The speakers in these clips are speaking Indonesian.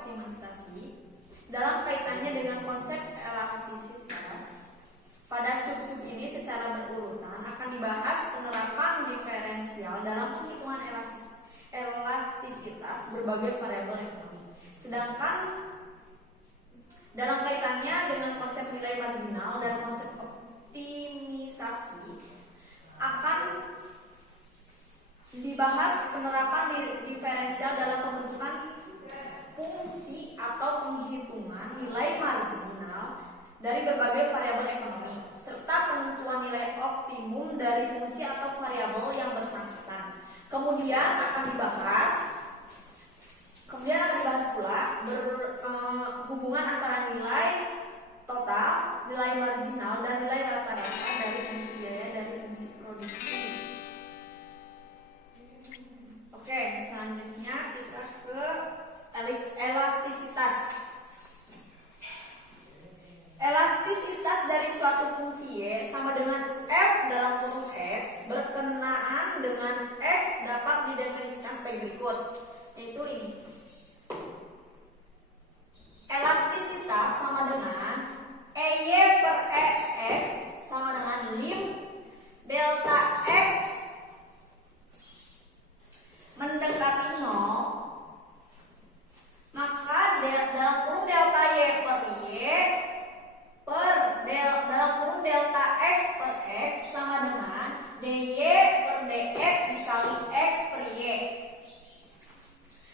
optimalisasi dalam kaitannya dengan konsep elastisitas. Pada sub-sub ini secara berurutan akan dibahas penerapan diferensial dalam penghitungan elastisitas berbagai variabel ekonomi. Sedangkan dalam kaitannya dengan konsep nilai marginal dan konsep optimisasi akan dibahas penerapan diferensial dalam pembentukan fungsi atau penghitungan nilai marginal dari berbagai variabel ekonomi serta penentuan nilai optimum dari fungsi atau variabel yang bersangkutan. Kemudian akan dibahas pula hubungan antara nilai total, nilai marginal dan nilai rata-rata dari fungsi biaya dari fungsi produksi. Oke, selanjutnya kita ke elastisitas. Elastisitas dari suatu fungsi Y sama dengan F dalam kurung X berkenaan dengan X dapat didefinisikan sebagai berikut, yaitu ini. Elastisitas sama dengan EY per EX sama dengan lim delta X mendekati 0, maka dalam kurung delta Y per Y dalam kurung delta X per X sama dengan DY per DX dikali X per Y.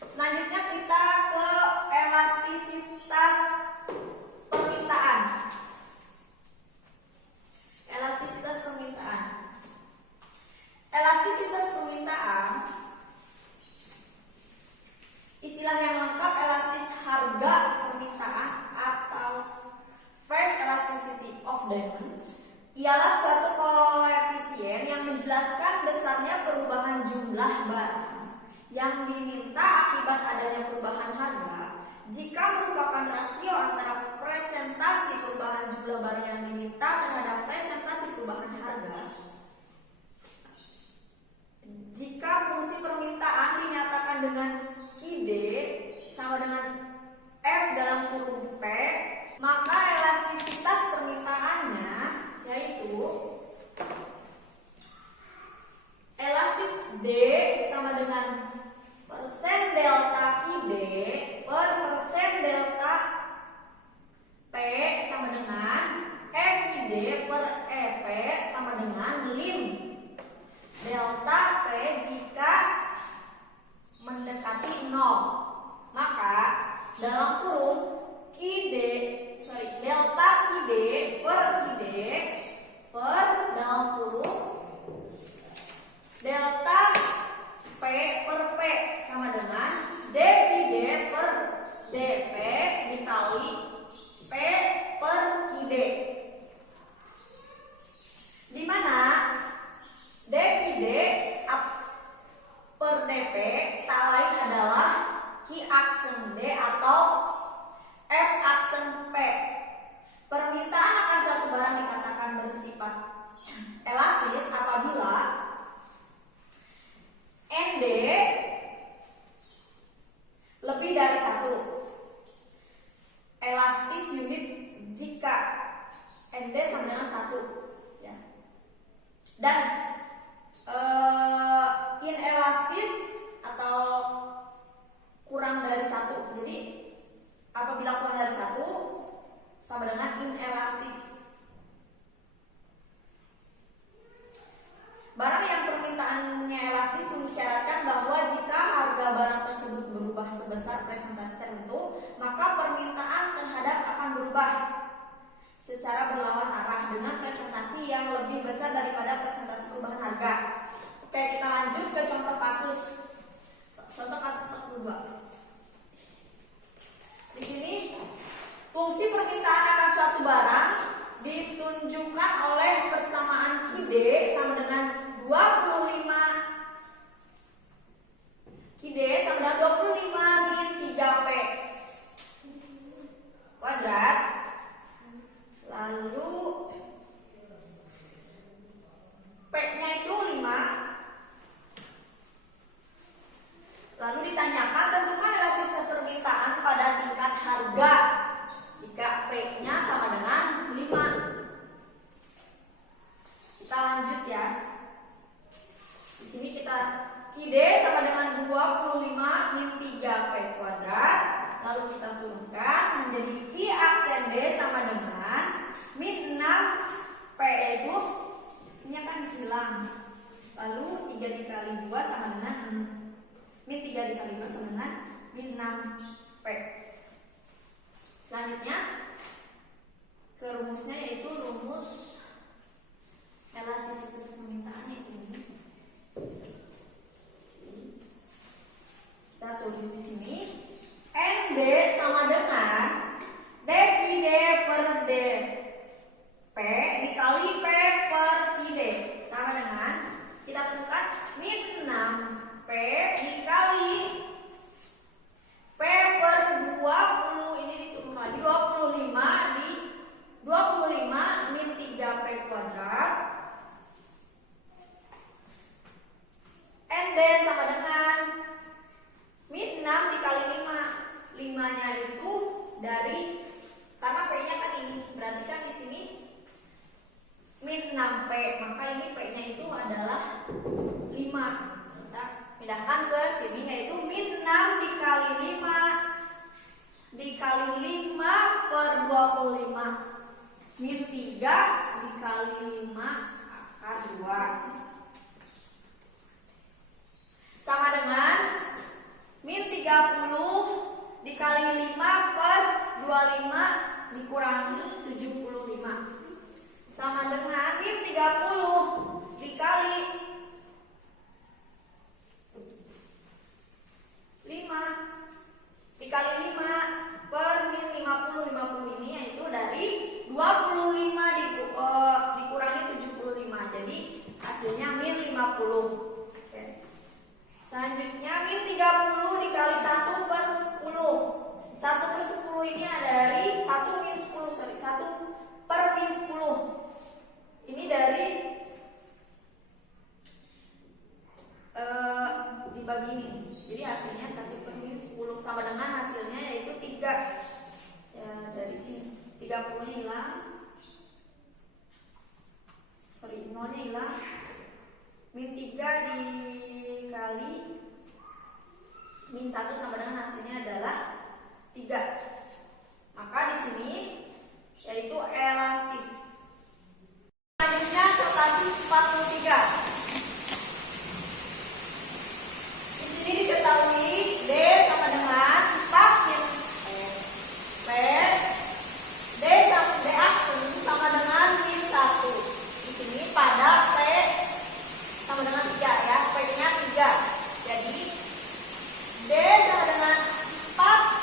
Selanjutnya kita ke elastisitas permintaan. Elastisitas permintaan. Elastisitas permintaan istilah yang lengkap elastis harga permintaan atau first elasticity of demand ialah suatu koefisien yang menjelaskan besarnya perubahan jumlah barang yang diminta akibat adanya perubahan harga jika merupakan rasio antara presentasi perubahan jumlah barang yang diminta terhadap presentasi perubahan harga. Jika fungsi permintaan dinyatakan dengan ID sama dengan F dalam kurung P, maka elastisitas permintaannya yaitu elastis D sama dengan persen delta ID per persen delta P sama dengan EID per EP sama dengan lim delta P jika mendekati 0. Maka dalam kurung delta ID per dalam kurung delta P per P sama dengan DID per DP dikali P per ID, di mana DID per DP tak lain adalah Q aksen D atau F aksen P. Permintaan akan suatu barang dikatakan bersifat elastis apabila ND lebih dari 1. Elastis unit jika ND sama dengan 1, ya. Dan inelastis atau kurang dari 1. Jadi apabila kurang dari 1 sama dengan inelastis. Barang yang permintaannya elastis mensyaratkan bahwa jika harga barang tersebut berubah sebesar presentasi tertentu, maka permintaan terhadap akan berubah secara berlawan arah dengan presentasi yang lebih besar daripada presentasi perubahan harga. Oke, kita lanjut ke contoh kasus. Contoh kasus 42. Di sini fungsi permintaan akan suatu barang ditunjukkan oleh persamaan QD sama dengan 25 QD sama dengan 25 min 3P kuadrat. Lalu P-nya itu 5. Lalu ditanyakan tentukan 3 dikali 2 sama dengan min 3 dikali 2 sama dengan min 6P. Selanjutnya ke rumusnya, yaitu rumus elastisitas permintaan, yaitu ini. Kita tulis di sini ND sama dengan dQd per dP dikali P per Qd sama dengan, kita temukan min 6P dikali P per 20, ini diturun lagi 25 di 25 min 3P kuadrat. ND sama dengan min 6 dikali 5. 5-nya itu dari, karena P-nya kan ini, berarti kan di sini min 6P, maka ini P-nya itu adalah 5. Kita pindahkan ke sini, yaitu min 6 dikali 5 dikali 5 per 25 min 3 dikali 5 akar 2 sama dengan min 30 dikali 5 per 25 dikurangi 75 sama dengan min 30 dikali 5 dikali 5 per min 50. 50 ini yaitu dari 25 dikurangi 75, jadi hasilnya min 50. Oke. Selanjutnya min 30 dikali 1 per 10. 1 per 10 ini ada dari 1 min 10, 1 per min 10. Ini dari dibagi ini. Jadi hasilnya 1 per min 10 sama dengan hasilnya yaitu 3. Ya, dari sini 30-nya hilang. 0-nya hilang. Min 3 dikali min 1 sama dengan hasilnya adalah 3. Maka di sini yaitu elastis. Selanjutnya ke kasus 43. Di sini diketahui D sama dengan 4 min P, D sama dengan min 1. Di sini pada P sama dengan 3 ya, P-nya 3. Jadi D sama dengan 4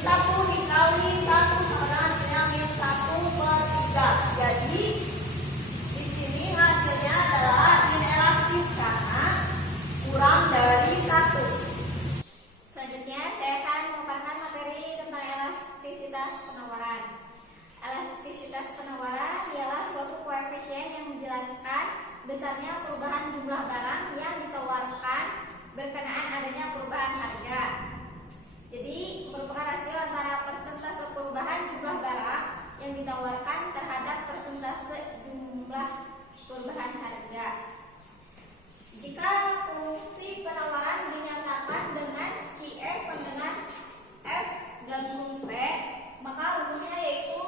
10 dikali 1 sama dengan hasilnya min 1/3. Jadi di sini hasilnya adalah inelastis karena kurang dari 1. Selanjutnya saya akan memaparkan materi tentang elastisitas penawaran. Elastisitas penawaran ialah suatu koefisien yang menjelaskan besarnya perubahan jumlah barang yang ditawarkan berkenaan adanya perubahan harga. Jadi merupakan rasio antara persentase perubahan jumlah barang yang ditawarkan terhadap persentase jumlah perubahan harga. Jika fungsi penawaran dinyatakan dengan QS sama dengan F dan P, maka rumusnya yaitu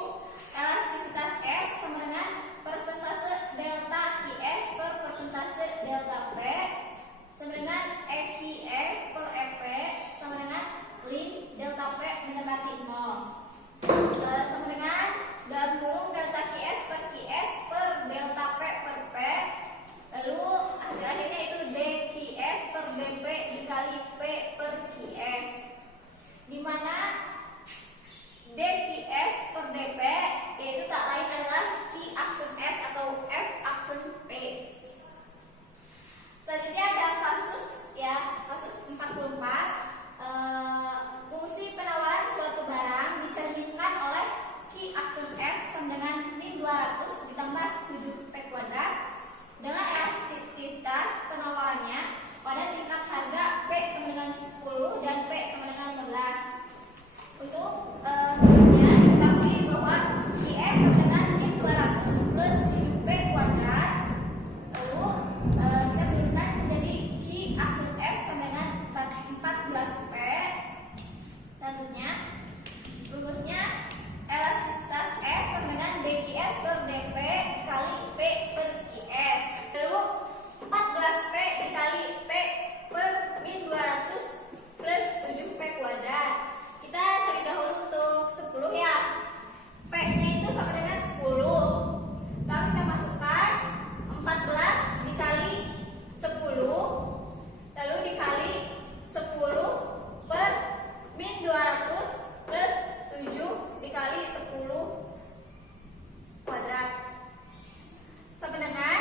elastisitas S sama dengan persentase delta QS per persentase delta P sama dengan EQS per EP sama dengan lin delta P mendekati 0 sama dengan dalam kurung delta QS per delta P per P, lalu hasil akhirnya itu DQS per DP dikali P per QS, di mana DQS per DP yaitu tak lain adalah Q aksen S atau F aksen P. Selanjutnya ada kasus 44. Fungsi penawaran suatu barang dicerminkan oleh Q aksen S sama dengan min 200 ditambah 7P kuadrat dengan elastisitas penawarannya pada tingkat harga P sama dengan 10 dan P sama dengan 15. Untuk berikutnya diketahui bahwa QS sama dengan min 200 plus 7P kuadrat, lalu kita tuliskan menjadi Q aksen S sama dengan 14P. Selanjutnya rumusnya elastisitas S sama dengan DQS per DP kali P per QS, lalu 14P dikali P per min 200 plus 7P kuadrat. Kita cari dahulu untuk 10 ya. P-nya itu sama dengan 10. Lalu kita masukkan 14 dikali 10 lalu dikali 10 per min 200 plus 7 dikali 10 kuadrat sama dengan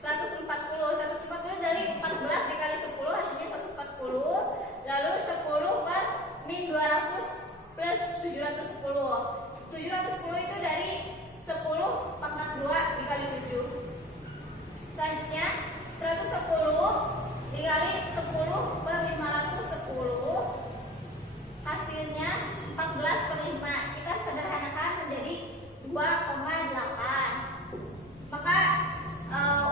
140. 140 dari 14 dikali 10 hasilnya 140, lalu 10 per min 200 plus 710. 710 itu dari 10 pangkat 2 dikali 7. Selanjutnya 110 dikali 10 per 510 hasilnya 14 per 5. Kita sederhanakan menjadi 2,8. Maka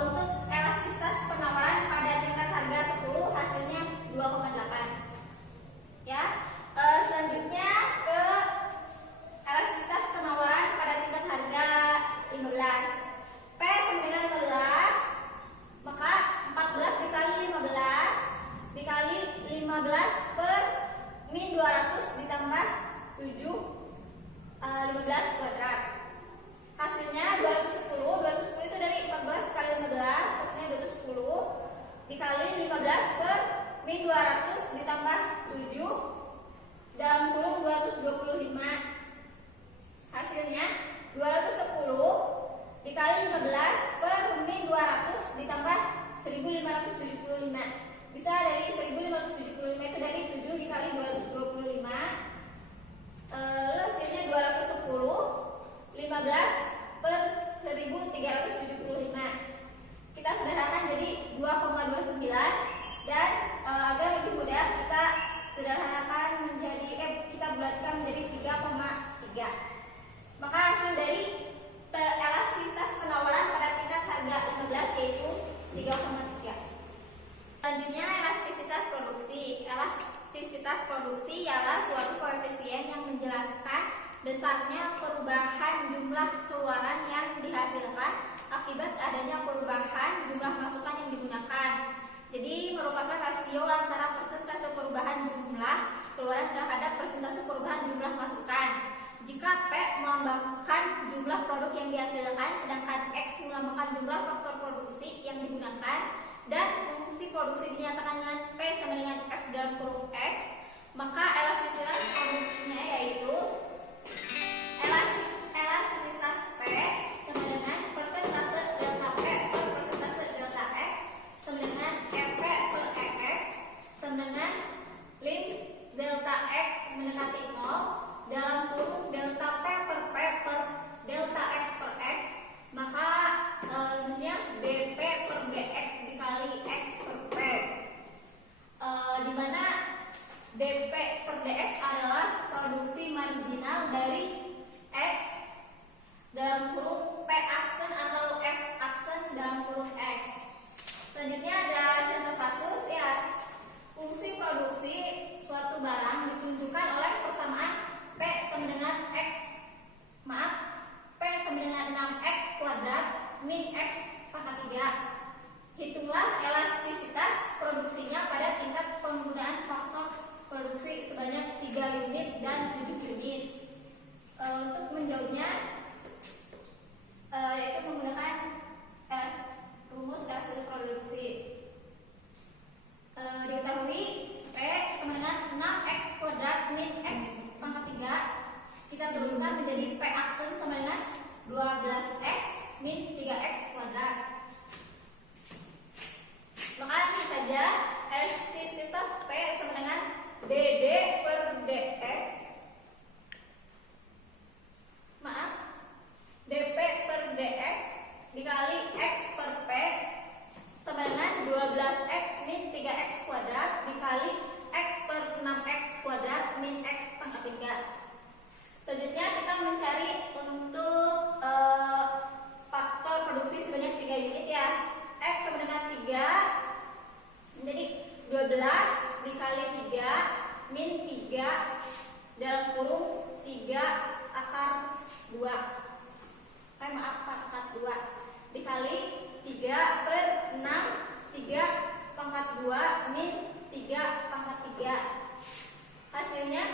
untuk elastisitas penawaran pada tingkat harga 10 hasilnya 2,8 ya. Selanjutnya ke elastisitas penawaran pada tingkat harga 15. P sama dengan 15, maka 14 dikali 15 dikali 15 per min 200 ditambah 7 15 kuadrat. Hasilnya 210. 210 itu dari 14 kali 15 hasilnya 210 dikali 15 per min 200 ditambah 7 dalam kurung 225. Hasilnya 210 dikali 15 per min 200 ditambah 1575. Bisa dari 1575 itu dari 7 dikali 225. Lalu hasilnya 210 15 per 1375. Kita sederhanakan jadi 2,29 dan agar lebih mudah kita sederhanakan menjadi kita bulatkan menjadi 3,3. Maka hasil dari elastisitas penawaran pada tingkat harga 15 yaitu 3,3. Selanjutnya elastisitas produksi. Elastisitas produksi ialah suatu koefisien yang menjelaskan besarnya perubahan jumlah keluaran yang dihasilkan akibat adanya perubahan jumlah masukan yang digunakan. Jadi merupakan rasio antara persentase perubahan jumlah keluaran terhadap persentase perubahan jumlah masukan. Jika P melambangkan jumlah produk yang dihasilkan, sedangkan X melambangkan jumlah faktor produksi yang digunakan, dan fungsi produksi dinyatakan dengan P sama dengan F dalam kurung X, maka elastisitas produksinya yaitu elastisitas P sama dengan persentase delta P per persentase delta X sama dengan EP per EX sama dengan lim delta X mendekati 0 dalam kurung delta P per P per delta X per X, maka misalnya DP per DX dikali X per P, di mana DP per DX adalah produksi marginal dari X dalam kurung P aksen atau F aksen dalam kurung X. Selanjutnya ada contoh kasus ya, fungsi produksi suatu barang ditunjukkan oleh persamaan P sama dengan P sama dengan 6X kuadrat min X pangkat 3. Hitunglah elastisitas produksinya pada tingkat penggunaan faktor produksi sebanyak 3 unit dan 7 unit. Untuk menjawabnya yaitu menggunakan rumus elastisitas produksi. Diketahui P sama dengan 6X kuadrat min X pangkat 3, kita turunkan menjadi P aksen sama dengan 12X min 3X kuadrat. Maka langsung saja elastisitas P sama dengan DD per DX DP per DX dikali X per P sama dengan 12X min 3X kuadrat dikali X per 6X kuadrat min X pangkat 3. Selanjutnya kita mencari untuk faktor produksi sebanyak 3 unit ya. X sama dengan 3 menjadi 12 dikali 3 min 3 dalam kurung 3 akar 2 pangkat 2 dikali 3 per 6 3 pangkat 2 min 3 pangkat 3. Hasilnya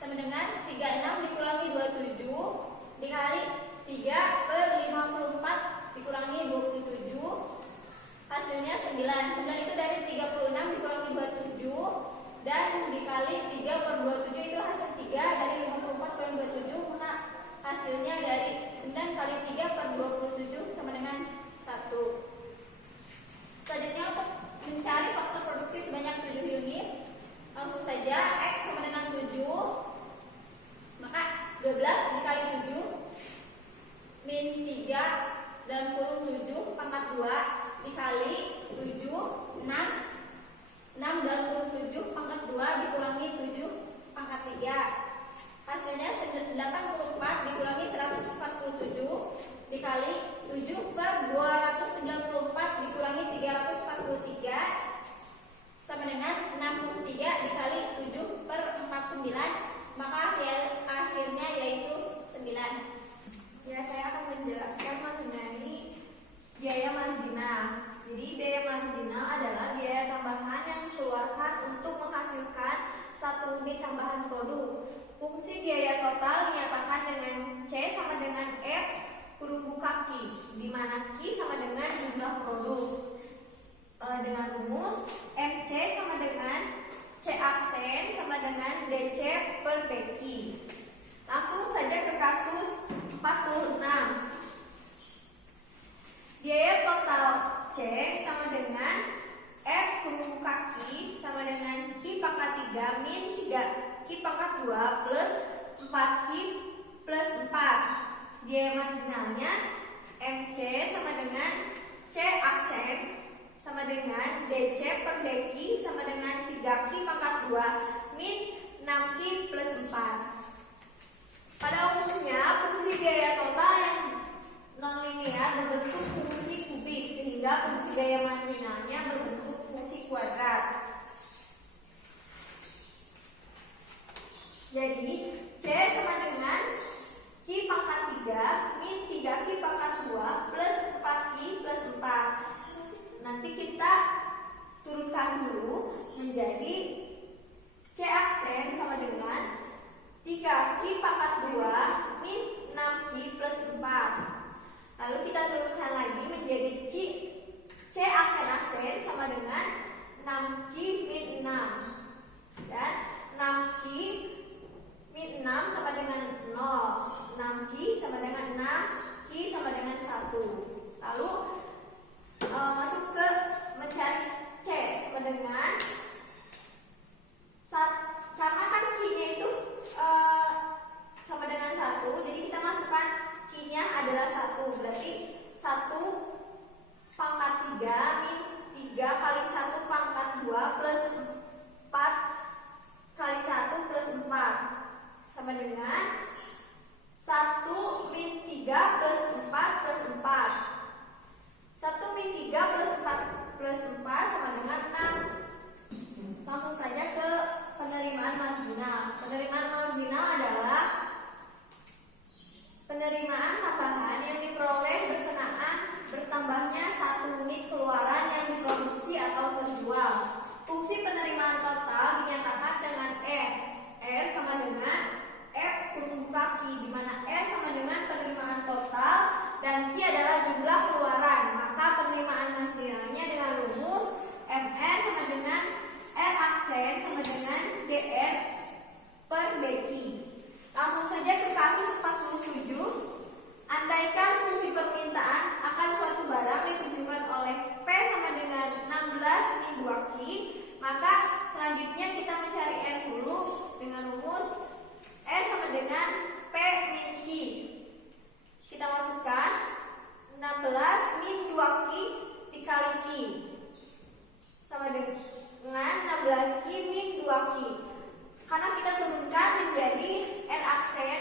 sama dengan 36 dikurangi 27 dikali 3 per 54 dikurangi 27. Hasilnya 9. 9 itu dari 36 dikurangi 27 dan dikali 3 per 27 itu hasil 3 dari 54 per 27, maka hasilnya dari 9 kali 3 per 27 sama dengan 1. Selanjutnya untuk mencari faktor produksi sebanyak 7 unit, langsung saja X sama dengan 7, maka 12 dikali 7 min 3 dalam kurung 7 pangkat 2 dikali 7 6 dalam kurung 7 pangkat 2 dikurangi 7 pangkat 3. Hasilnya 84 dikurangi 147 dikali 7 per 294 dikurangi 343 sama dengan 63 dikali 7 per 49, maka hasil akhirnya yaitu 9. Ya, saya akan menjelaskan mengenai biaya marginal. Jadi biaya marginal adalah biaya tambahan yang dikeluarkan untuk menghasilkan 1 unit tambahan produk. Fungsi biaya total dinyatakan dengan C sama dengan F huruf buka Q, di mana Q sama dengan jumlah produk. Dengan rumus MC sama dengan C aksen sama dengan DC per PQ. Langsung saja ke kasus 46. Biaya total C sama dengan F huruf buka Q sama dengan Q pangkat 3 min 3 Q pangkat 2 plus 4Q plus 4. Biaya marginalnya MC sama dengan C aksen sama dengan DC per DQ sama dengan 3Q pangkat 2 min 6Q plus 4. Pada umumnya fungsi biaya total yang nonlinear berbentuk fungsi kubik, sehingga fungsi biaya marginalnya berbentuk fungsi kuadrat. Jadi C sama dengan Q pangkat 3 min 3Q pangkat 2 plus 4Q plus 4. Nanti kita turunkan dulu menjadi C aksen sama dengan 3Q pangkat 2 min 6Q plus 4. Lalu kita turunkan lagi menjadi C aksen sama dengan 6Q min 6 dan 6Q min 6 sama dengan 0. 6Q sama dengan 6, Q sama dengan 1. Lalu masuk ke mencari C sama dengan karena kan Q-nya itu sama dengan 1, jadi kita masukkan Q-nya adalah 1. Berarti 1 pangkat 3 min 3 kali 1 pangkat 2 plus 4 kali 1 plus 4 sama dengan 1 min 3 plus 4 plus 4. 1 min 3 plus 4 plus 4 sama dengan 6. Langsung saja ke penerimaan marginal. Penerimaan marginal adalah penerimaan tambahan yang diperoleh berkenaan bertambahnya 1 unit keluaran yang diproduksi atau terjual. Fungsi penerimaan total dinyatakan dengan R. R sama dengan F kurung buka Q, di mana R sama dengan penerimaan total dan Q adalah jumlah keluaran. Maka penerimaan marginalnya dengan rumus MR sama dengan R aksen sama dengan DR per DQ. Langsung saja ke kasus 47. Andaikan fungsi permintaan akan suatu barang ditunjukkan oleh P sama dengan 16 min 2Q, maka selanjutnya kita mencari R dulu dengan rumus R sama dengan P min Q. Kita masukkan 16 min 2Q dikali Q sama dengan 16Q min 2Q. Karena kita turunkan menjadi R aksen,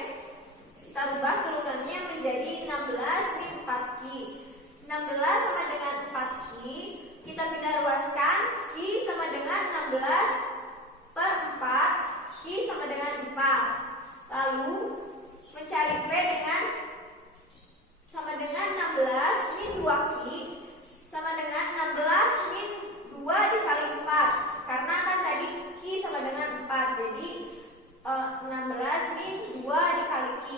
kita ubah turunannya menjadi 16 min 4Q. 16 sama dengan 4Q, kita pindah ruaskan Q sama dengan 16 per 4, Q sama dengan 4. Lalu mencari P dengan sama dengan 16 min 2Q sama dengan 16 min 2 dikali 4. Karena kan tadi Q sama dengan 4, jadi 16 min 2 dikali Q.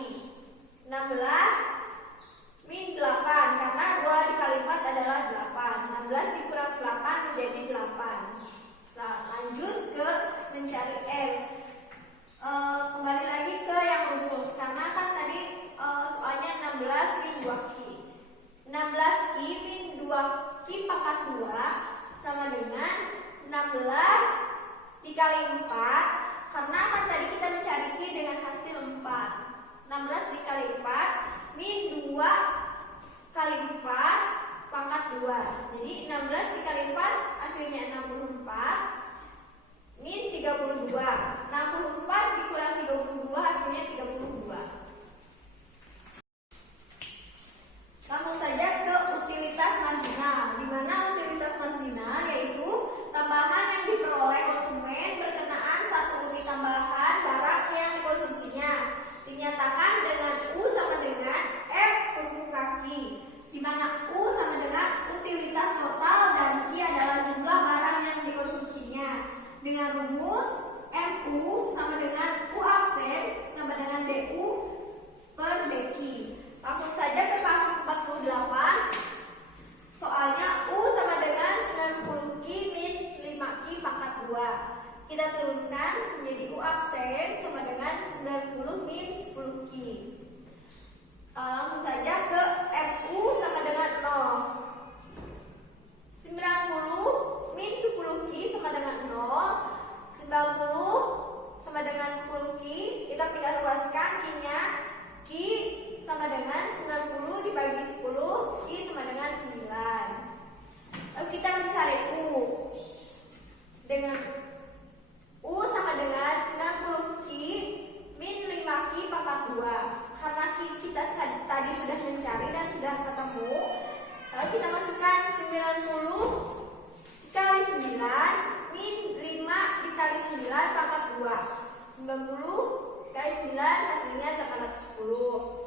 16 min 8, karena 2 dikali 4 adalah 8. 16 dikurang 8 menjadi 8. Nah, lanjut ke mencari R. Kembali lagi ke yang rumus, karena kan tadi soalnya 16 min 2Q. 16Q min 2Q pangkat 2 sama dengan 16 dikali 4. Karena kan tadi kita mencari Q dengan hasil 4. 16 dikali 4 min 2 kali 4 pangkat 2. Jadi 16 dikali 4 hasilnya 64 min 32. 64 dikurang 32 hasilnya 32. Langsung saja ke utilitas marginal, di mana utilitas marginal yaitu tambahan yang diperoleh konsumen berkenaan 1 unit tambahan barang yang dikonsumsinya. Dinyatakan dengan U sama dengan F kurung kaki, di mana U sama dengan utilitas total dan Q adalah jumlah barang yang dikonsumsinya. Dengan rumus MU sama dengan U aksen sama dengan DU per DQ. Langsung saja ke kasus 48. Soalnya U sama dengan 90Q min 5Q pangkat 2. Kita turunkan menjadi U aksen sama dengan 90 min 10Q. Langsung saja ke MU sama dengan 0. 90 min 10Q sama dengan 0. 90 sama dengan 10Q. Kita pindah ruaskan Q-nya. Q sama dengan 90 dibagi 10, Q sama dengan 9. Lalu kita mencari U. Dengan U sama dengan 90Q min 5Q pangkat 2. Karena Q kita tadi sudah mencari dan sudah ketemu, lalu kita masukkan 90 dikali 9 min 5 dikali 9 pangkat 2. 90 dikali 9 hasilnya 810.